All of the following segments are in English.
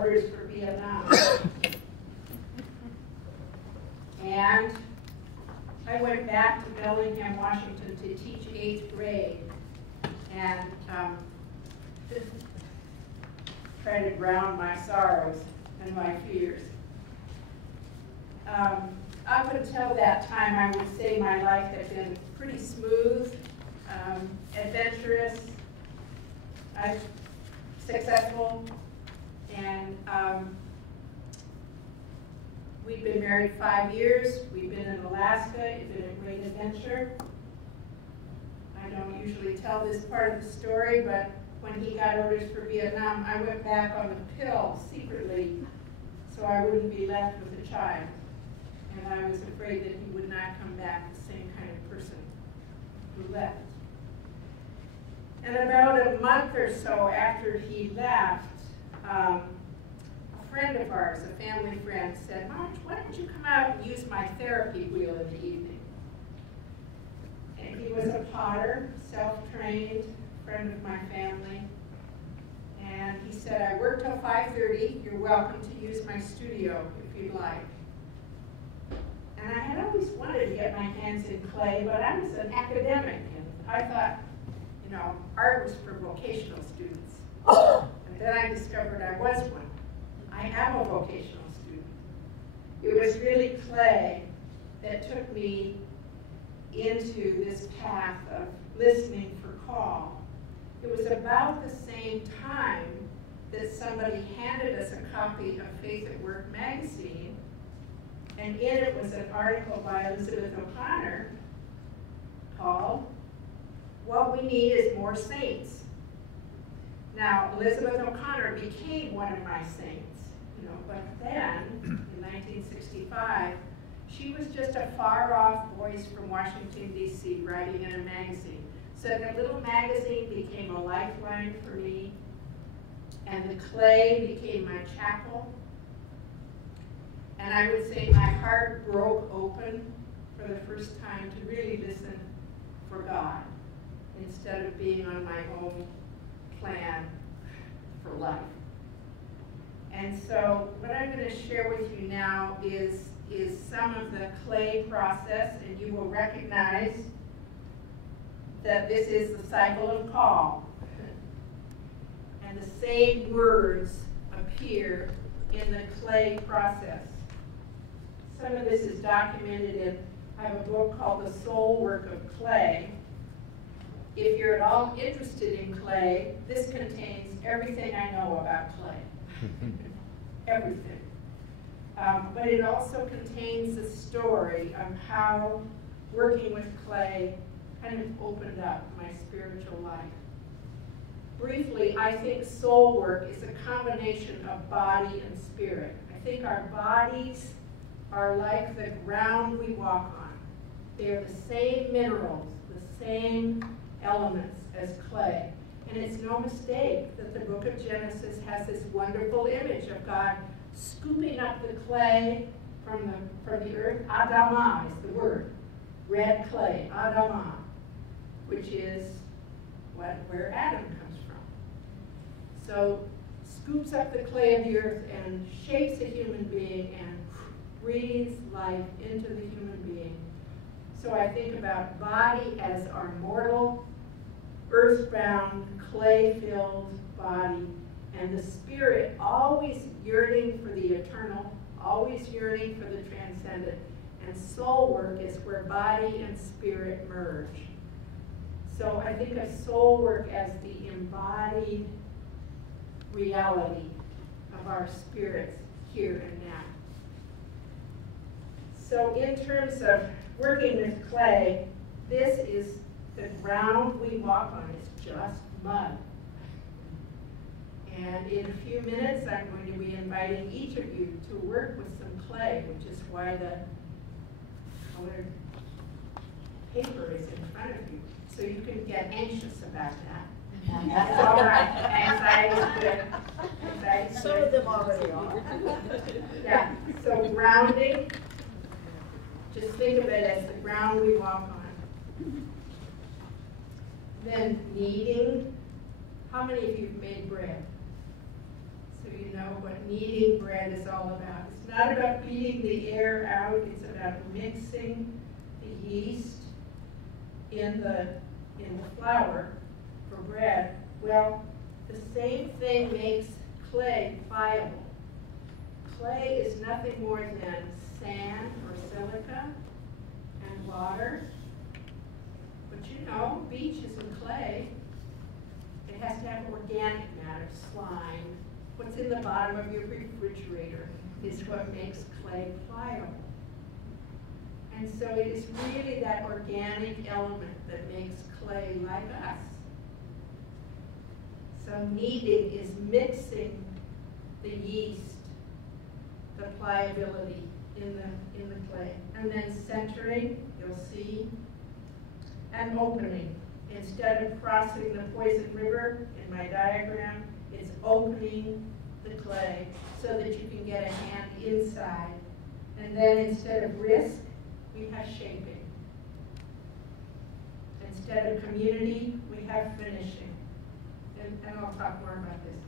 orders for Vietnam. And I went back to Bellingham, Washington to teach 8th grade and try to drown my sorrows and my fears. Up until that time, I would say my life had been pretty smooth, adventurous, successful, and we've been married 5 years. We've been in Alaska. It's been a great adventure. I don't usually tell this part of the story, but when he got orders for Vietnam, I went back on the pill secretly so I wouldn't be left with a child. And I was afraid that he would not come back the same kind of person who left. And about a month or so after he left, a friend of ours, a family friend, said, "Marge, why don't you come out and use my therapy wheel in the evening?" And he was a potter, self-trained, friend of my family. And he said, "I work till 5:30. You're welcome to use my studio if you'd like." And I had always wanted to get my hands in clay, but I was an academic, and I thought, you know, art was for vocational students. And then I discovered I was one. I am a vocational student. It was really clay that took me into this path of listening for call. It was about the same time that somebody handed us a copy of Faith at Work magazine, and in it was an article by Elizabeth O'Connor called "What We Need is More Saints." Now, Elizabeth O'Connor became one of my saints, you know, but then, in 1965, she was just a far-off voice from Washington, D.C., writing in a magazine. So that little magazine became a lifeline for me, and the clay became my chapel. And I would say my heart broke open for the first time to really listen for God, instead of being on my own plan for life. And so what I'm going to share with you now is some of the clay process, and you will recognize that this is the cycle of call. And the same words appear in the clay process. Some of this is documented in, I have a book called The Soul Work of Clay. If you're at all interested in clay, this contains everything I know about clay. Everything. But it also contains the story of how working with clay kind of opened up my spiritual life. Briefly, I think soul work is a combination of body and spirit. I think our bodies are like the ground we walk on. They're the same minerals, the same elements as clay. And it's no mistake that the book of Genesis has this wonderful image of God scooping up the clay from the earth. Adamah is the word, red clay, Adamah, which is where Adam comes from. So scoops up the clay of the earth and shapes a human being and breathes life into the human being. So I think about body as our mortal, earthbound, clay-filled body, and the spirit always yearning for the eternal, always yearning for the transcendent. And soul work is where body and spirit merge. So I think of soul work as the embodied reality of our spirits here and now. So in terms of working with clay, this is the ground we walk on. It's just mud. And in a few minutes, I'm going to be inviting each of you to work with some clay, which is why the colored paper is in front of you. So you can get anxious about that. That's all right. Anxiety is good. Anxiety is Some of them already are. Yeah. So grounding. Just think of it as the ground we walk on. Then kneading. How many of you have made bread? so you know what kneading bread is all about. It's not about beating the air out, it's about mixing the yeast in the flour for bread. Well, the same thing makes clay pliable. Clay is nothing more than sand or silica and water. But you know, beach isn't clay. It has to have organic matter, slime. What's in the bottom of your refrigerator is what makes clay pliable. And so it is really that organic element that makes clay like us. So kneading is mixing the yeast, the pliability in the clay. And then centering, you'll see, and opening. Instead of crossing the Poison River in my diagram, it's opening the clay so that you can get a hand inside. And then instead of risk, we have shaping. Instead of community, we have finishing. And I'll talk more about this.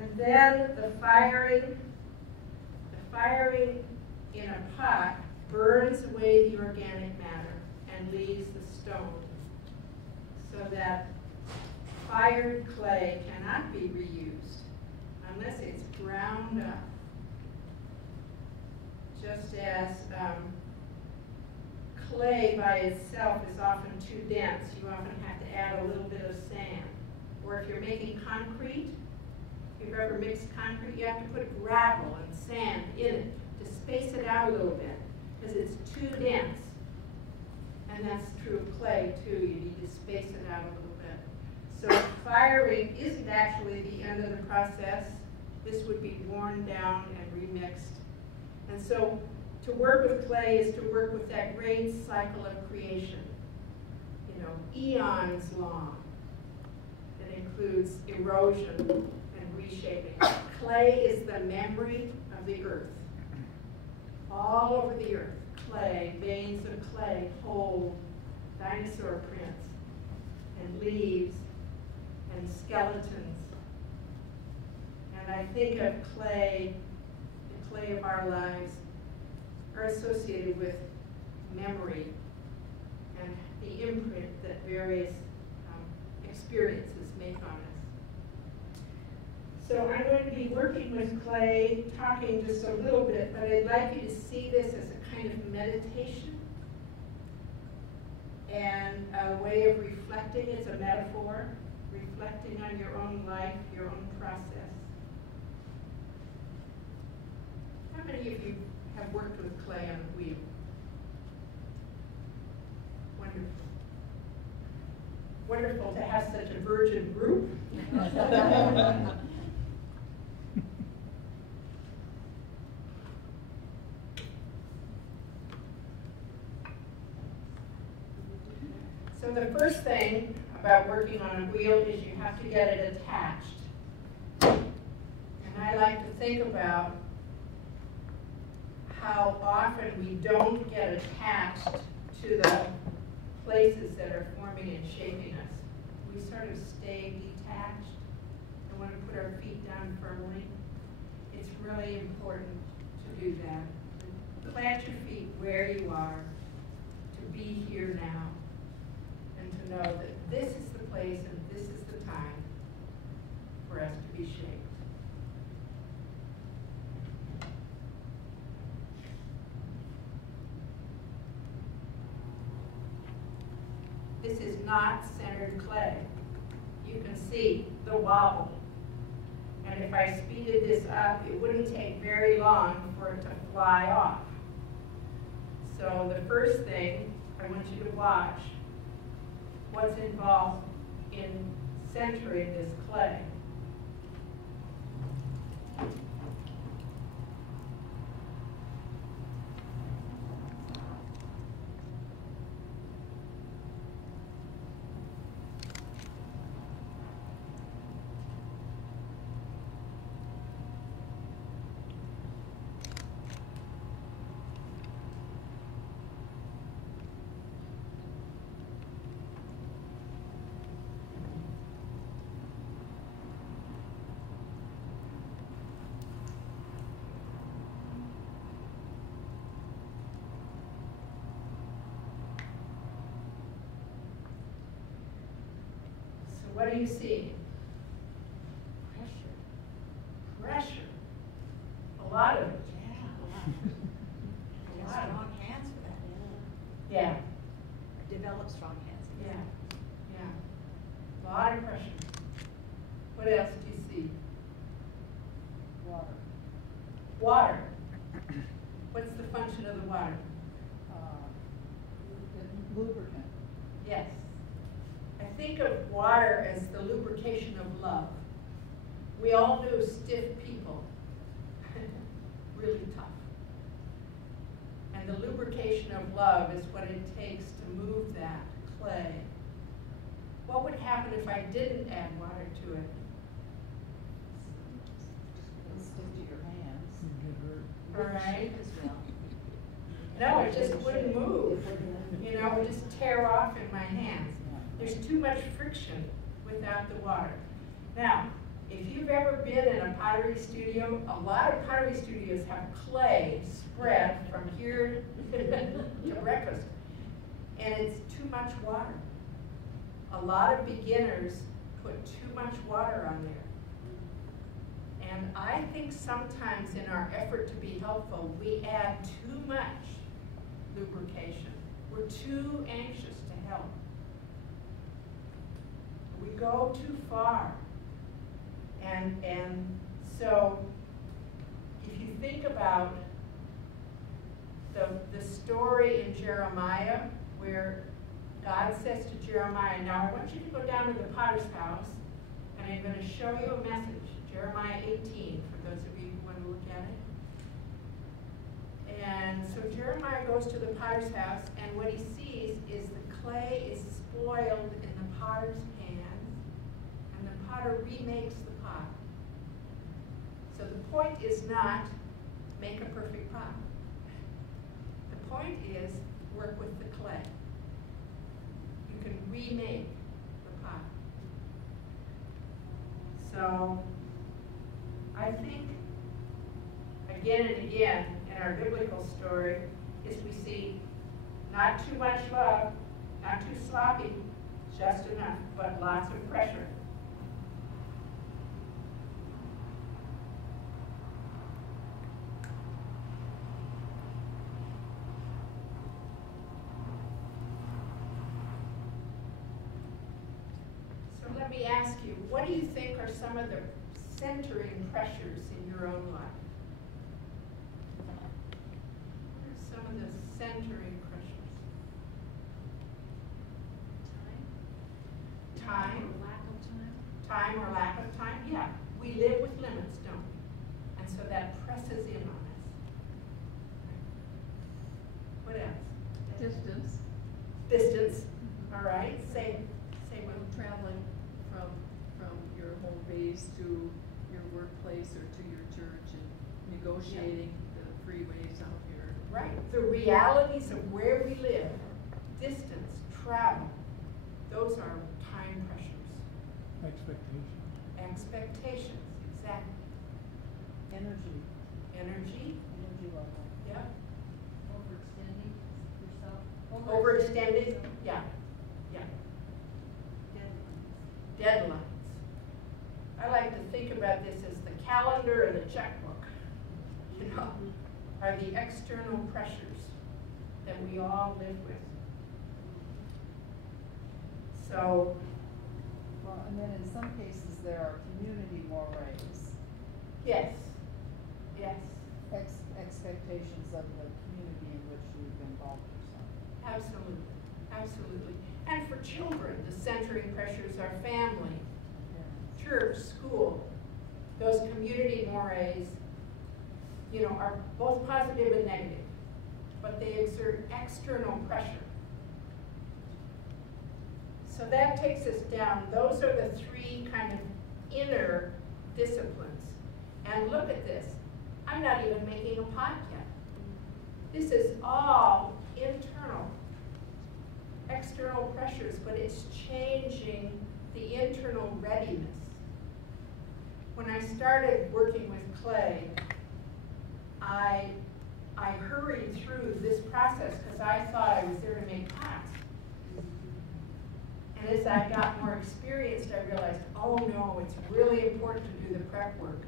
And then the firing in a pot burns away the organic matter and leaves the stone, so that fired clay cannot be reused unless it's ground up. Just as clay by itself is often too dense, you often have to add a little bit of sand. Or if you're making concrete, if you've ever mixed concrete, you have to put gravel and sand in it to space it out a little bit, because it's too dense. And that's true of clay too, you need to space it out a little bit. So firing isn't actually the end of the process. This would be worn down and remixed. And so to work with clay is to work with that great cycle of creation, you know, eons long. That includes erosion and reshaping. Clay is the memory of the earth. All over the earth, clay, veins of clay hold dinosaur prints and leaves and skeletons. And I think of clay, the clay of our lives, are associated with memory and the imprint that various experiences make on us. So I'm going to be working with clay, talking just a little bit, but I'd like you to see this as a kind of meditation and a way of reflecting. It's a metaphor, reflecting on your own life, your own process. How many of you have worked with clay on the wheel? Wonderful. Wonderful to have such a virgin group. So the first thing about working on a wheel is you have to get it attached. And I like to think about how often we don't get attached to the places that are forming and shaping us. We sort of stay detached and want to put our feet down firmly. It's really important to do that. Plant your feet where you are, to be here now, and to know that this is the place and this is the time for us to be shaped. This is not centered clay. You can see the wobble. And if I speeded this up, it wouldn't take very long for it to fly off. So the first thing I want you to watch, what's involved in centering this clay. what do you see? Pressure. Pressure. A lot of it. Yeah. A lot of Strong hands for that. it. Yeah. Develop strong hands. Yeah. Yeah. A lot of pressure. What else do you see? Water. Water. What's the function of the water? Lubricant. Yes. I think of water as the lubrication of love. We all knew stiff people, really tough. And the lubrication of love is what it takes to move that clay. What would happen if I didn't add water to it? It'll stick to your hands. All right. As well. No, it just wouldn't move. You know, it would just tear off in my hands. There's too much friction without the water. Now, if you've ever been in a pottery studio, a lot of pottery studios have clay spread from here to breakfast. And it's too much water. A lot of beginners put too much water on there. And I think sometimes in our effort to be helpful, we add too much lubrication. We're too anxious to help. We go too far. And so if you think about the story in Jeremiah where God says to Jeremiah, now I want you to go down to the potter's house and I'm going to show you a message. Jeremiah 18, for those of you who want to look at it. And so Jeremiah goes to the potter's house, and what he sees is the clay is spoiled in the potter's hands, and the potter remakes the pot. So the point is not make a perfect pot. The point is work with the clay. You can remake the pot. So I think, again and again, in our biblical story, is we see not too much love, not too sloppy, just enough, but lots of pressure. So let me ask you, what do you think are some of the centering pressures in your own life? What are some of the centering pressures? Time? Or lack of time? Time or lack of time? Yeah. We live with limits, don't we? And so that presses in on us. What else? Distance. Distance. All right. Say what? Traveling from your home base to your workplace or to your church and negotiating the freeways out here. Right. The realities of where we live, distance, travel, those are time pressures. Expectations. Expectations, exactly. Energy. Energy, Energy level. yeah. Overextending yourself? Overextended, yeah, yeah. Deadlines. Deadlines. I like to think about this as the calendar and the checkbook, you know, are the external pressures that we all live with. So, Well, and then in some cases, there are community mores, yes, yes, expectations of the community in which you've involved yourself. absolutely, absolutely. And for children, the centering pressures are family, church, school. Those community mores, you know, are both positive and negative, but they exert external pressure. So that takes us down. Those are the three kind of inner disciplines. And look at this. I'm not even making a pot yet. This is all internal. External pressures, but it's changing the internal readiness. When I started working with clay, I hurried through this process because I thought I was there to make pots. And And as I got more experienced, I realized, oh no, it's really important to do the prep work.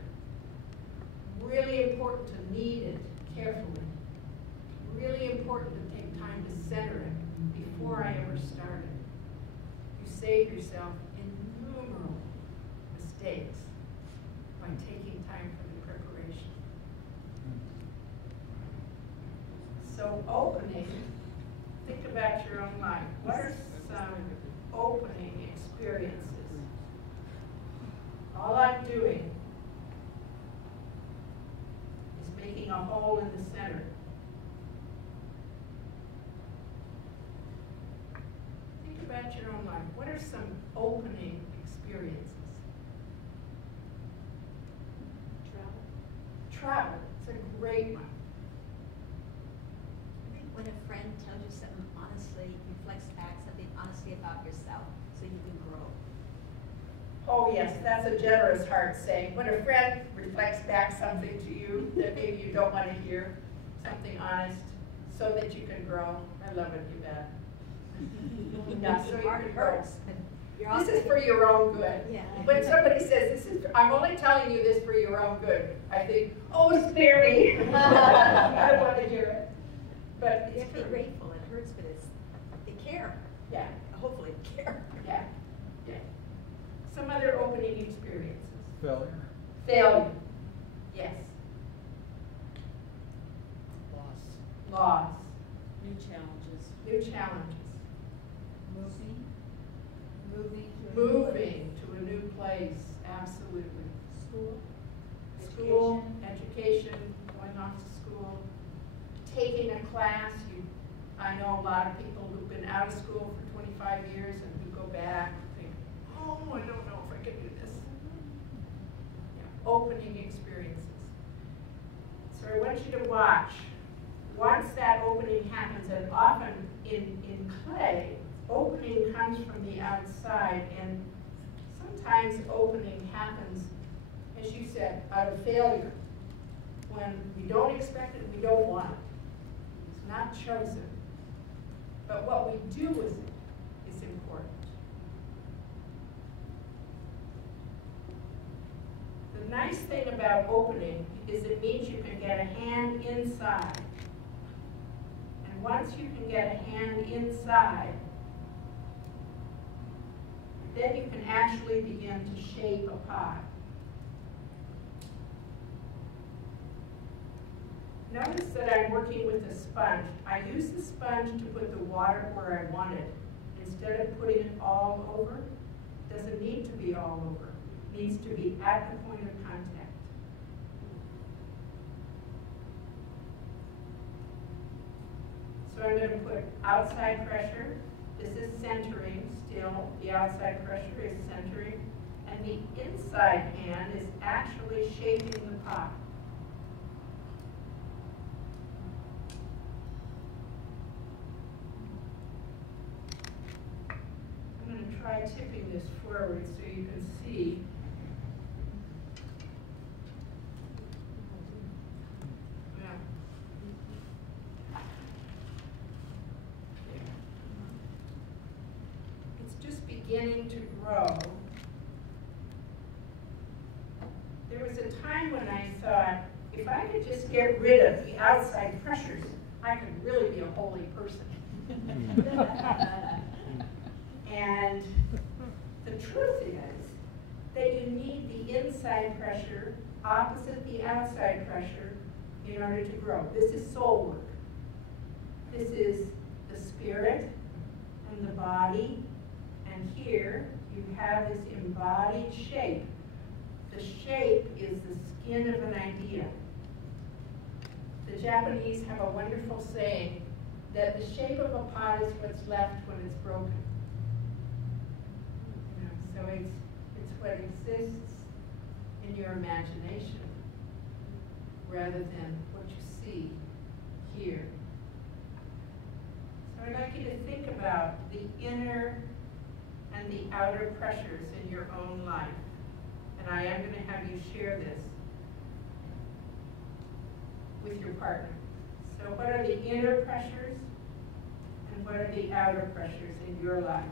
Really important to knead it carefully. Really important to take time to center it before I ever started. You save yourself innumerable mistakes by taking time for the preparation. So opening, think about your own life. What are some opening experiences? All I'm doing is making a hole in the center. Think about your own life. What are some opening experiences? Travel. It's a great one. I think when a friend tells you something honestly, reflects back something honestly about yourself, so you can grow. Oh yes, that's a generous heart saying. When a friend reflects back something to you that maybe you don't want to hear, something honest, so that you can grow. I love it, you bet. Yeah, so you can grow. This is for your own good. Yeah. When somebody says, I'm only telling you this for your own good, I think, oh, spare me. I want to hear it. But You it's have to be true. grateful. It hurts, but they care. Yeah, Hopefully they care. yeah, yeah. Some other opening experiences. Failure. Failure. Yes. Loss. Loss. New challenges. New challenges. Moving Moving to a new place. to a new place. Absolutely. School. School, education, going off to school, taking a class. I know a lot of people who've been out of school for 25 years and who go back and think, oh, I don't know if I can do this. Yeah, opening experiences. So I want you to watch. Once that opening happens, and often in clay, opening comes from the outside, and sometimes opening happens, as you said, out of failure. When we don't expect it, we don't want it. It's not chosen. But what we do with it is important. The nice thing about opening is it means you can get a hand inside. And once you can get a hand inside, then you can actually begin to shape a pie. Notice that I'm working with a sponge. I use the sponge to put the water where I want it. Instead of putting it all over, it doesn't need to be all over. It needs to be at the point of contact. So I'm going to put outside pressure. This is centering still. The outside pressure is centering. And the inside hand is actually shaping the pot. I'm going to try tipping this forward so you can see. Yeah. It's just beginning to grow. There was a time when I thought, if I could just get rid of the outside pressures, I could really be a holy person. And the truth is that you need the inside pressure opposite the outside pressure in order to grow. This is soul work. This is the spirit and the body. And here you have this embodied shape. The shape is the skin of an idea. The Japanese have a wonderful saying that the shape of a pot is what's left when it's broken. You know, so it's what exists in your imagination rather than what you see here. So I'd like you to think about the inner and the outer pressures in your own life. And I am going to have you share this with your partner. So what are the inner pressures and what are the outer pressures in your life?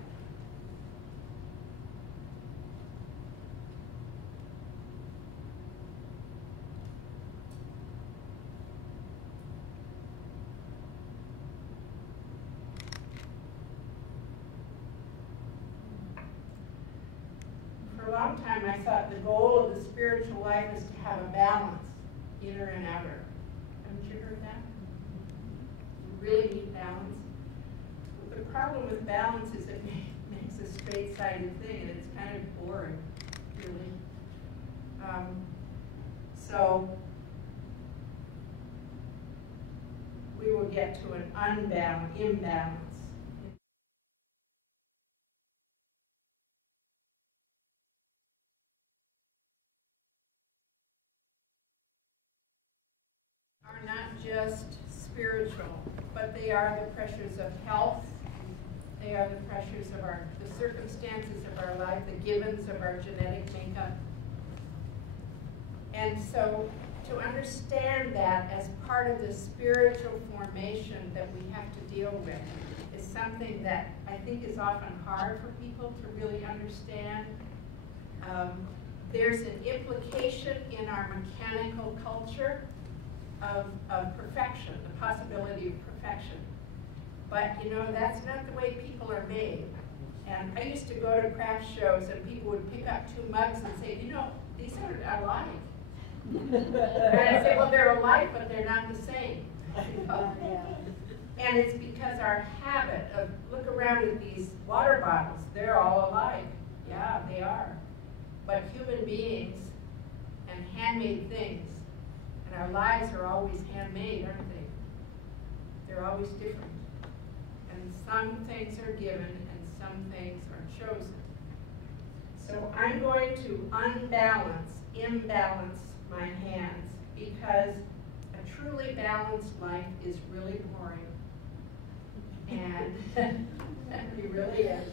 long time I thought the goal of the spiritual life is to have a balance, inner and outer. Haven't you heard that? You really need balance. The problem with balance is it makes a straight-sided thing, and it's kind of boring, really. So we will get to an imbalance. Are not just spiritual, but they are the pressures of health. They are the pressures of the circumstances of our life, the givens of our genetic makeup. And so to understand that as part of the spiritual formation that we have to deal with is something that I think is often hard for people to really understand. There's an implication in our mechanical culture of perfection, the possibility of perfection. But you know, that's not the way people are made. And I used to go to craft shows and people would pick up 2 mugs and say, you know, these are alike. And I say, well, they're alike, but they're not the same. And it's because our habit of, look around at these water bottles, they're all alike. Yeah, they are. But human beings and handmade things, and our lives are always handmade, aren't they? They're always different. And some things are given and some things are chosen. So I'm going to imbalance my hands, because a truly balanced life is really boring. And it really is.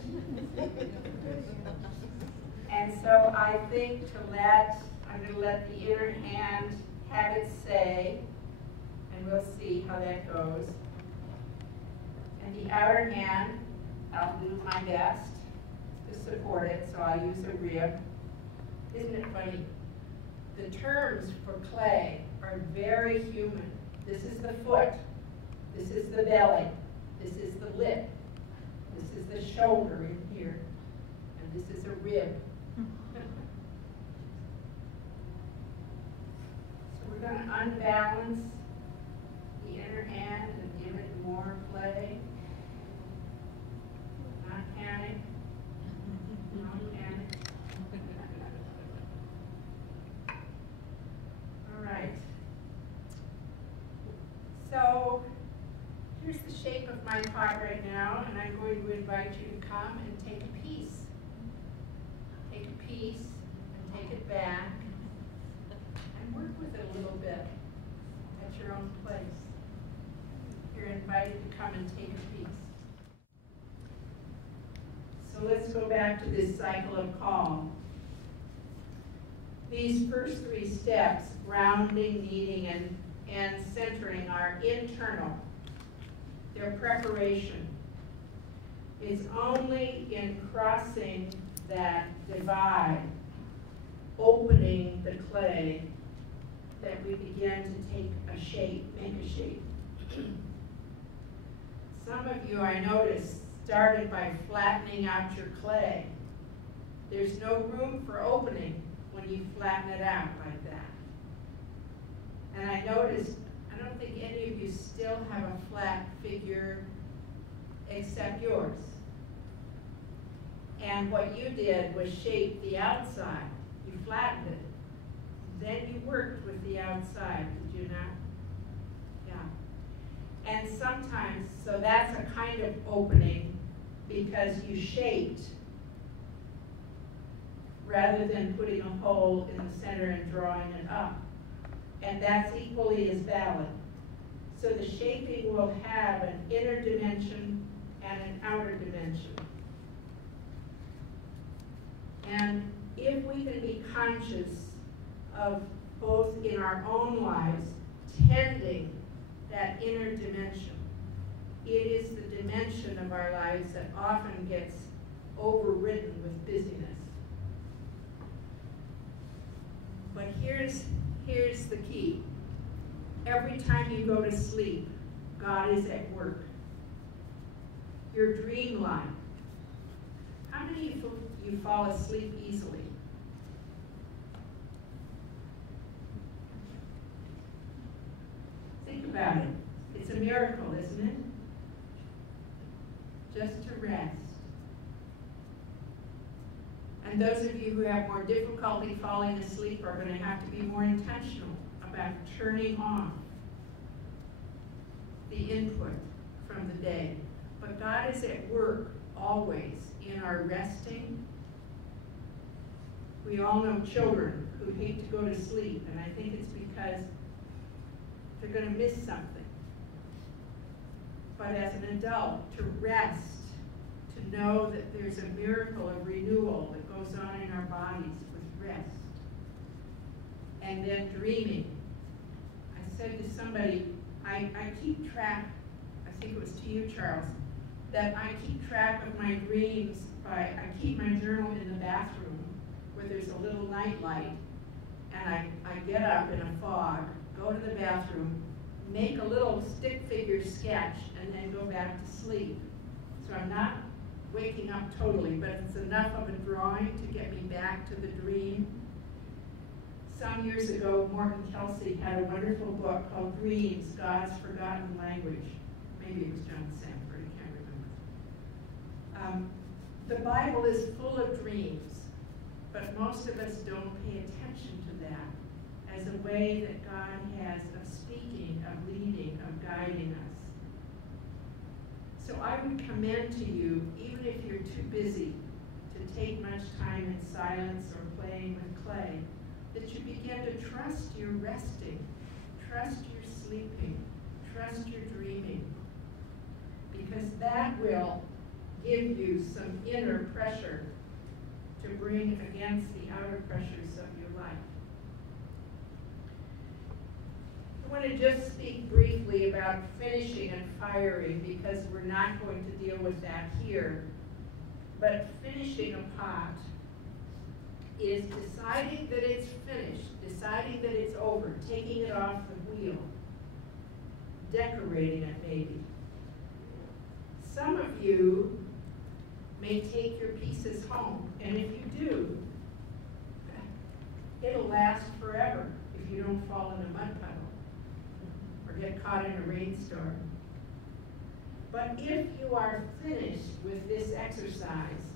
And so I think I'm going to let the inner hand have its say, and we'll see how that goes. And the outer hand, I'll do my best to support it, so I'll use a rib. Isn't it funny? The terms for clay are very human. This is the foot. This is the belly. This is the lip. This is the shoulder in here. And this is a rib. So we're going to unbalance the inner hand and give it more play. Not panic. Not panic. All right. So here's the shape of my pot right now, and I'm going to invite you to come and take a piece. Take a piece and take it back and work with it a little bit at your own place. You're invited to come and take a piece. So let's go back to this cycle of calm. These first 3 steps, grounding, kneading, and centering, are internal. Their preparation. It's only in crossing that divide, opening the clay, that we begin to take a shape, make a shape. Some of you, I noticed, started by flattening out your clay. There's no room for opening when you flatten it out like that. And I noticed, I don't think any of you still have a flat figure except yours. And what you did was shape the outside. You flattened it. Then you worked with the outside, did you not? Yeah. And sometimes, so that's a kind of opening because you shaped rather than putting a hole in the center and drawing it up. And that's equally as valid. So the shaping will have an inner dimension and an outer dimension. And if we can be conscious of both in our own lives, tending that inner dimension, it is the dimension of our lives that often gets overridden with busyness. But here's the key. Every time you go to sleep, God is at work. Your dream life. How many of you fall asleep easily? about it. It's a miracle, isn't it? Just to rest. And those of you who have more difficulty falling asleep are going to have to be more intentional about turning off the input from the day. But God is at work always in our resting. We all know children who hate to go to sleep, and I think it's because they're going to miss something. But as an adult, to rest, to know that there's a miracle of renewal that goes on in our bodies with rest. And then dreaming. I said to somebody, I keep track, I think it was to you, Charles, that I keep track of my dreams by, I keep my journal in the bathroom where there's a little night light, and I get up in a fog, go to the bathroom, make a little stick figure sketch, and then go back to sleep. So I'm not waking up totally, but it's enough of a drawing to get me back to the dream. Some years ago, Morton Kelsey had a wonderful book called Dreams, God's Forgotten Language. Maybe it was John Sanford, I can't remember. The Bible is full of dreams, but most of us don't pay attention to that as a way that God has of speaking, of leading, of guiding us. So I would commend to you, even if you're too busy to take much time in silence or playing with clay, that you begin to trust your resting, trust your sleeping, trust your dreaming, because that will give you some inner pressure to bring against the outer pressures of your life. I want to just speak briefly about finishing and firing, because we're not going to deal with that here. But finishing a pot is deciding that it's finished, deciding that it's over, taking it off the wheel, decorating it maybe. Some of you may take your pieces home, and if you do, it'll last forever if you don't fall in a mud puddle or get caught in a rainstorm. But if you are finished with this exercise,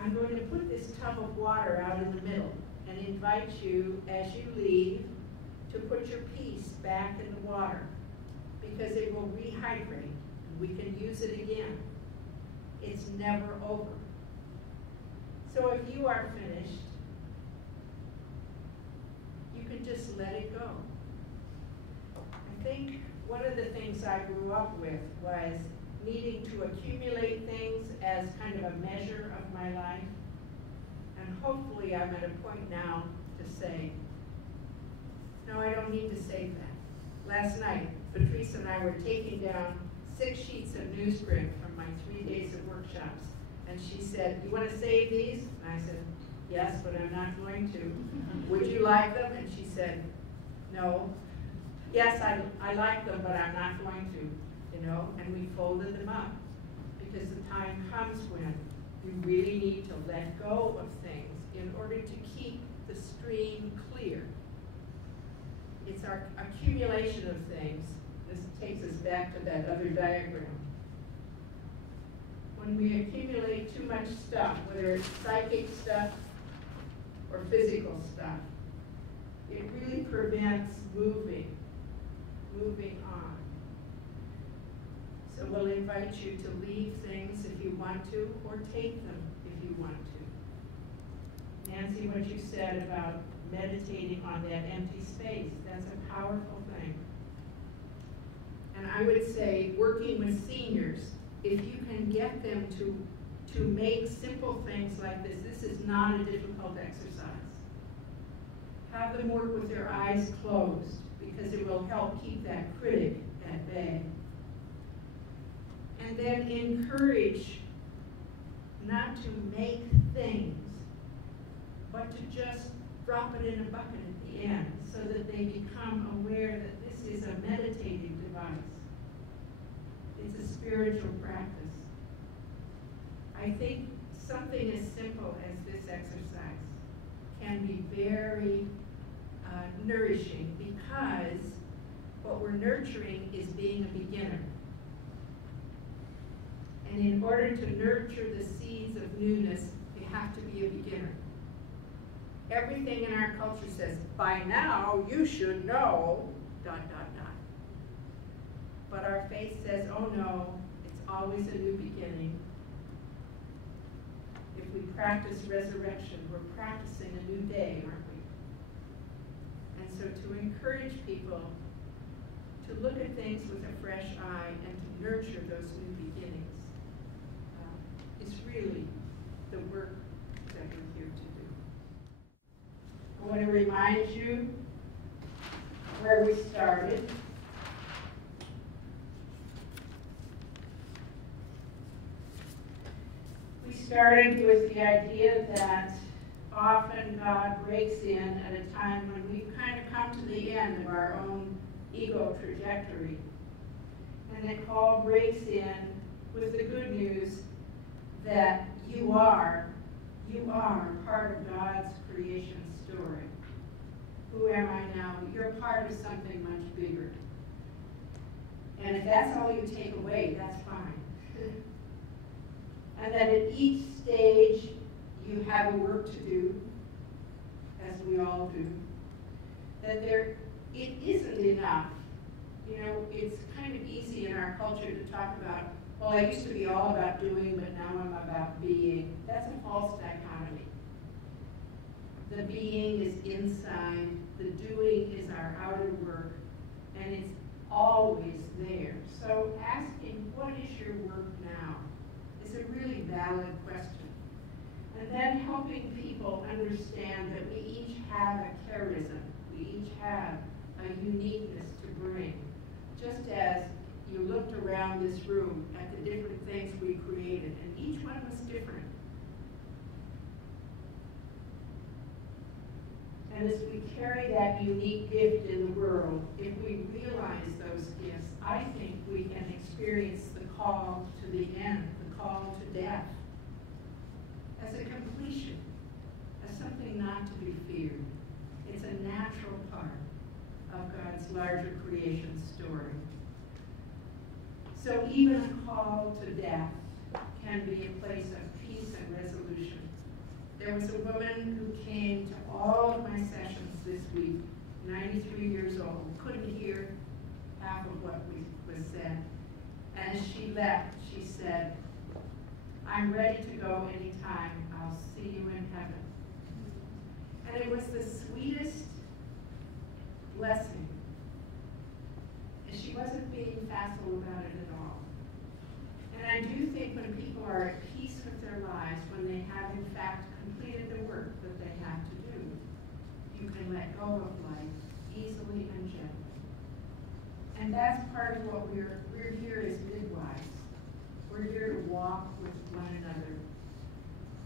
I'm going to put this tub of water out in the middle and invite you, as you leave, to put your piece back in the water, because it will rehydrate. We can use it again. It's never over. So if you are finished, you can just let it go. I think one of the things I grew up with was needing to accumulate things as kind of a measure of my life. And hopefully I'm at a point now to say, no, I don't need to save that. Last night, Patrice and I were taking down 6 sheets of newsprint from my 3 days of workshops. And she said, you want to save these? And I said, yes, but I'm not going to. Would you like them? And she said, no. Yes, I like them, but I'm not going to, you know. And we folded them up, because the time comes when you really need to let go of things in order to keep the stream clear. It's our accumulation of things. This takes us back to that other diagram. When we accumulate too much stuff, whether it's psychic stuff or physical stuff, it really prevents moving on. So we'll invite you to leave things if you want to, or take them if you want to. Nancy, what you said about meditating on that empty space, that's a powerful thing. And I would say, working with seniors, if you can get them to make simple things like this, this is not a difficult exercise. Have them work with their eyes closed, because it will help keep that critic at bay. And then encourage not to make things, but to just drop it in a bucket at the end, so that they become aware that this is a meditative device. It's a spiritual practice. I think something as simple as this exercise can be very nourishing, because What we're nurturing is being a beginner. And in order to nurture the seeds of newness, you have to be a beginner. Everything in our culture says, by now you should know, ... But our faith says, oh no, it's always a new beginning. If we practice resurrection, we're practicing a new day, aren't we? And so to encourage people to look at things with a fresh eye and to nurture those new beginnings is really the work that we're here to do. I want to remind you where we started. We started with the idea that often God breaks in at a time when we've kind of come to the end of our own ego trajectory. And that Paul breaks in with the good news that you are part of God's creation story. Who am I now? You're part of something much bigger. And if that's all you take away, that's fine. And that at each stage you have a work to do, as we all do. That it isn't enough. You know, it's kind of easy in our culture to talk about, well, I used to be all about doing, but now I'm about being. That's a false dichotomy. The being is inside, the doing is our outer work, and it's always there. So asking, what is your work now, is a really valid question. And then helping people understand that we each have a charism, we each have a uniqueness to bring. Just as you looked around this room at the different things we created, and each one was different. And as we carry that unique gift in the world, if we realize those gifts, I think we can experience the call to the end, the call to death, as a completion, as something not to be feared. It's a natural part of God's larger creation story. So even a call to death can be a place of peace and resolution. There was a woman who came to all of my sessions this week, 93 years old, couldn't hear half of what was said. And as she left, she said, I'm ready to go anytime. I'll see you in heaven. And it was the sweetest blessing. And she wasn't being facile about it at all. And I do think when people are at peace with their lives, when they have in fact completed the work that they have to do, you can let go of life easily and gently. And that's part of what we're here as midwives. We're here to walk with one another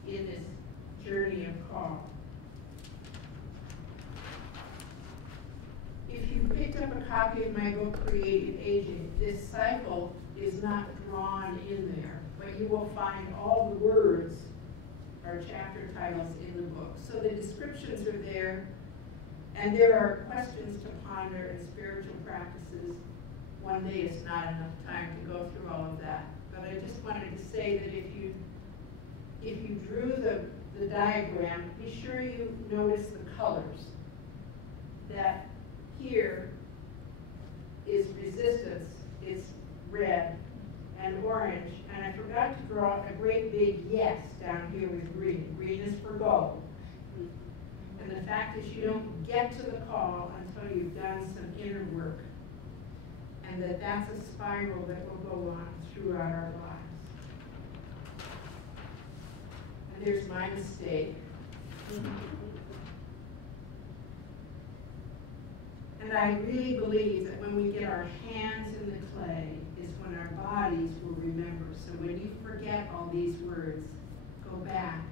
in this journey of call. If you picked up a copy of my book, Creative Aging, this cycle is not drawn in there, but you will find all the words or chapter titles in the book. So the descriptions are there, and there are questions to ponder and spiritual practices. One day is not enough time to go through all of that, but I just wanted to say that if you drew the diagram, be sure you notice the colors. That here is resistance, is red and orange, and I forgot to draw a great big yes down here with green. Green is for go. And the fact is you don't get to the call until you've done some inner work. And that's a spiral that will go on throughout our lives. And there's my mistake. And I really believe that when we get our hands in the clay is when our bodies will remember. So when you forget all these words, go back